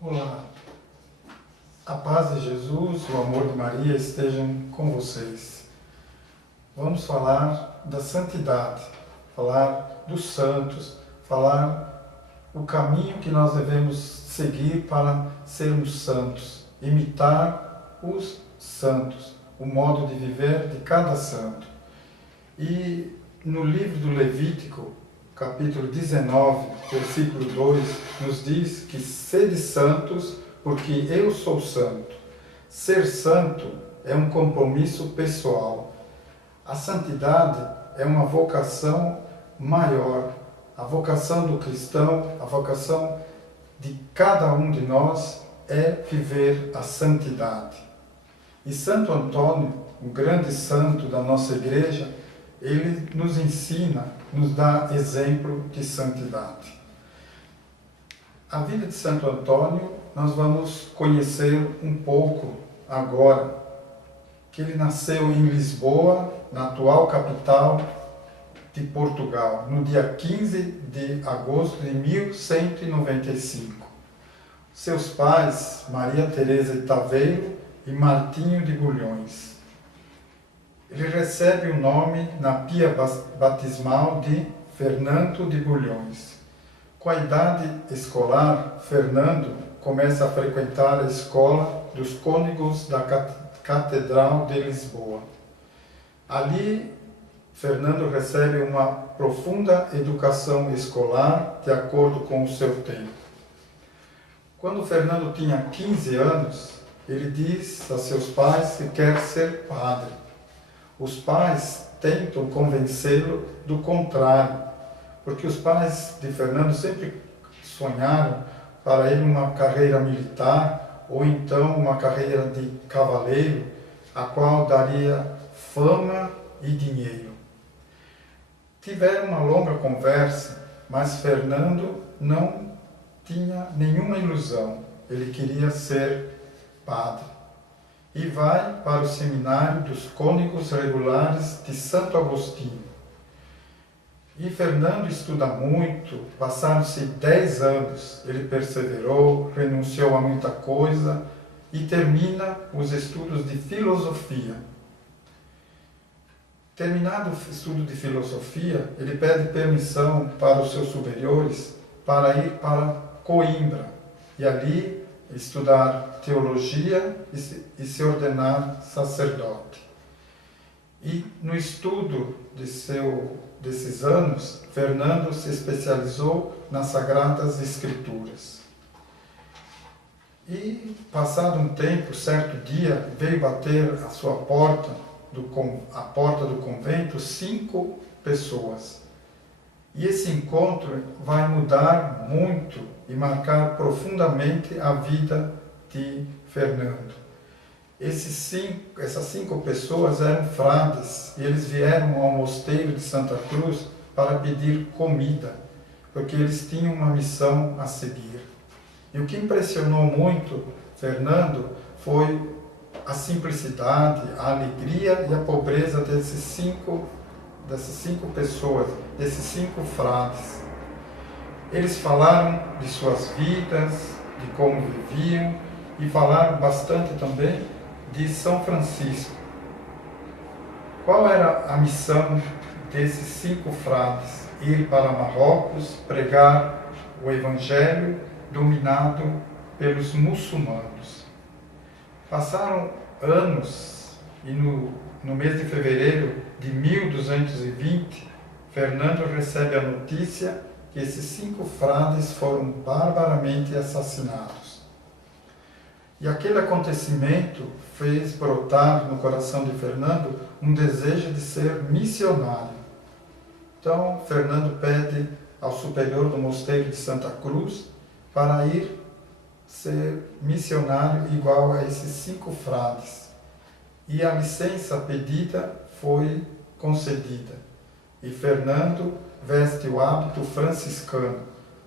Olá, a paz de Jesus, o amor de Maria estejam com vocês. Vamos falar da santidade, falar dos santos, falar o caminho que nós devemos seguir para sermos santos, imitar os santos, o modo de viver de cada santo. E no livro do Levítico, capítulo 19, versículo 2, nos diz que sede santos, porque eu sou santo. Ser santo é um compromisso pessoal. A santidade é uma vocação maior. A vocação do cristão, a vocação de cada um de nós é viver a santidade. E Santo Antônio, o grande santo da nossa igreja, ele nos ensina, nos dá exemplo de santidade. A vida de Santo Antônio nós vamos conhecer um pouco agora, que ele nasceu em Lisboa, na atual capital de Portugal, no dia 15 de agosto de 1195. Seus pais, Maria Teresa de Taveiro e Martinho de Bulhões. Ele recebe o nome na pia batismal de Fernando de Bulhões. Com a idade escolar, Fernando começa a frequentar a escola dos cônegos da Catedral de Lisboa. Ali, Fernando recebe uma profunda educação escolar de acordo com o seu tempo. Quando Fernando tinha 15 anos, ele diz a seus pais que quer ser padre. Os pais tentam convencê-lo do contrário, porque os pais de Fernando sempre sonharam para ele uma carreira militar ou então uma carreira de cavaleiro, a qual daria fama e dinheiro. Tiveram uma longa conversa, mas Fernando não tinha nenhuma ilusão. Ele queria ser padre. E vai para o seminário dos cônegos regulares de Santo Agostinho. E Fernando estuda muito, passaram-se 10 anos, ele perseverou, renunciou a muita coisa e termina os estudos de filosofia. Terminado o estudo de filosofia, ele pede permissão para os seus superiores para ir para Coimbra e ali estudar teologia e se ordenar sacerdote. E no estudo desses anos, Fernando se especializou nas Sagradas Escrituras. E, passado um tempo, certo dia, veio bater a sua porta, a porta do convento, 5 pessoas. E esse encontro vai mudar muito e marcar profundamente a vida de Fernando. Essas 5 pessoas eram frades e eles vieram ao mosteiro de Santa Cruz para pedir comida, porque eles tinham uma missão a seguir. E o que impressionou muito Fernando foi a simplicidade, a alegria e a pobreza dessas cinco pessoas, desses 5 frades. Eles falaram de suas vidas, de como viviam, e falaram bastante também de São Francisco. Qual era a missão desses 5 frades? Ir para Marrocos, pregar o Evangelho dominado pelos muçulmanos. Passaram anos e no mês de fevereiro de 1220, Fernando recebe a notícia que esses 5 frades foram barbaramente assassinados. E aquele acontecimento fez brotar no coração de Fernando um desejo de ser missionário. Então, Fernando pede ao superior do mosteiro de Santa Cruz para ir ser missionário igual a esses 5 frades. E a licença pedida foi concedida. E Fernando veste o hábito franciscano,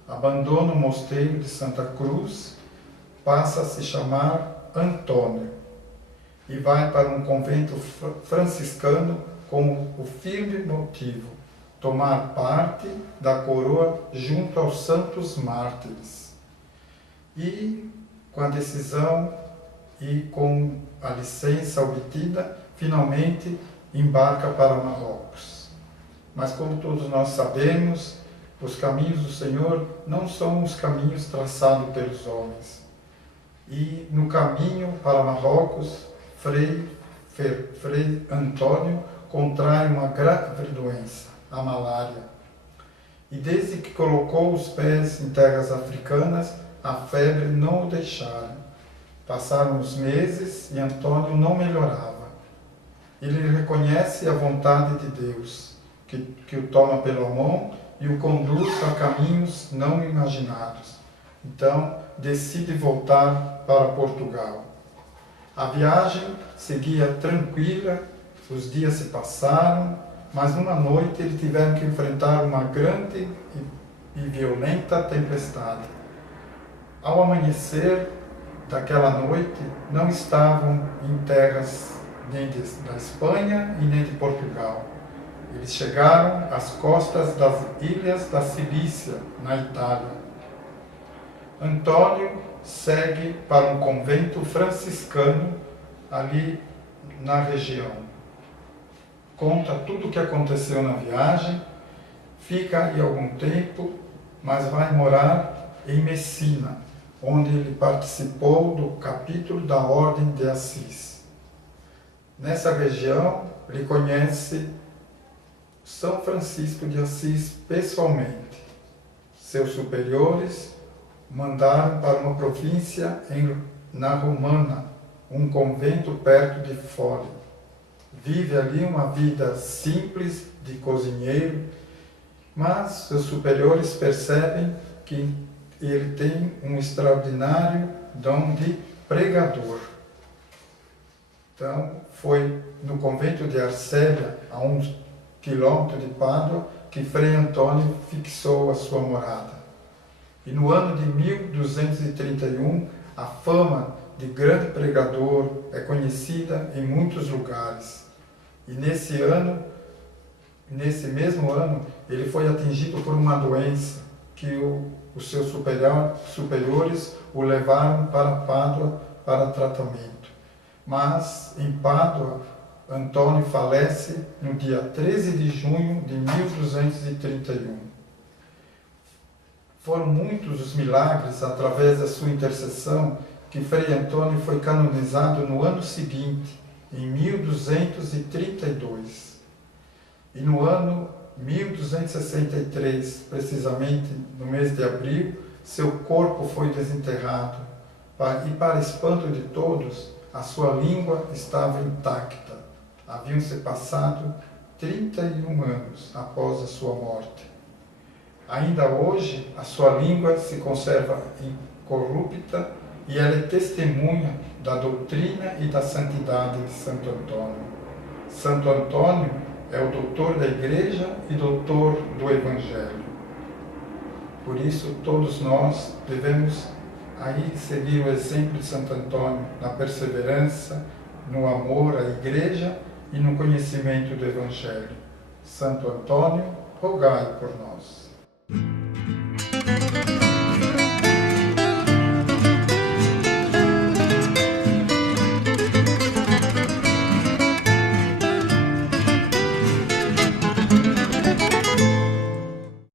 abandona o mosteiro de Santa Cruz, passa a se chamar Antônio e vai para um convento franciscano com o firme motivo: tomar parte da coroa junto aos santos mártires. E com a decisão e com a licença obtida, finalmente embarca para Marrocos. Mas como todos nós sabemos, os caminhos do Senhor não são os caminhos traçados pelos homens. E no caminho para Marrocos, Frei Antônio contrai uma grave doença, a malária. E desde que colocou os pés em terras africanas, a febre não o deixara. Passaram os meses e Antônio não melhorava. Ele reconhece a vontade de Deus, que o toma pela mão e o conduz a caminhos não imaginados. Então, decide voltar para Portugal. A viagem seguia tranquila, os dias se passaram, mas numa noite ele tiveram que enfrentar uma grande e violenta tempestade. Ao amanhecer daquela noite, não estavam em terras nem da Espanha e nem de Portugal. Eles chegaram às costas das ilhas da Cilícia, na Itália. Antônio segue para um convento franciscano ali na região. Conta tudo o que aconteceu na viagem, fica aí algum tempo, mas vai morar em Messina, onde ele participou do capítulo da Ordem de Assis. Nessa região, ele conhece São Francisco de Assis pessoalmente. Seus superiores mandaram para uma província na Romana, um convento perto de Fole. Vive ali uma vida simples de cozinheiro, mas seus superiores percebem que ele tem um extraordinário dom de pregador. Então, foi no convento de Arcélia, a uns quilômetros de Pádua, que Frei Antônio fixou a sua morada. E no ano de 1231, a fama de grande pregador é conhecida em muitos lugares. E nesse mesmo ano, ele foi atingido por uma doença que os seus superiores o levaram para Pádua para tratamento. Mas, em Pádua, Antônio falece no dia 13 de junho de 1231. Foram muitos os milagres através da sua intercessão que Frei Antônio foi canonizado no ano seguinte, em 1232. E no ano 1263, precisamente no mês de abril, seu corpo foi desenterrado. E para espanto de todos, a sua língua estava intacta. Haviam se passado 31 anos após a sua morte. Ainda hoje, a sua língua se conserva incorrupta e ela é testemunha da doutrina e da santidade de Santo Antônio. Santo Antônio é o doutor da Igreja e doutor do Evangelho. Por isso, todos nós devemos aí seguir o exemplo de Santo Antônio na perseverança, no amor à Igreja e no conhecimento do Evangelho. Santo Antônio, rogai por nós.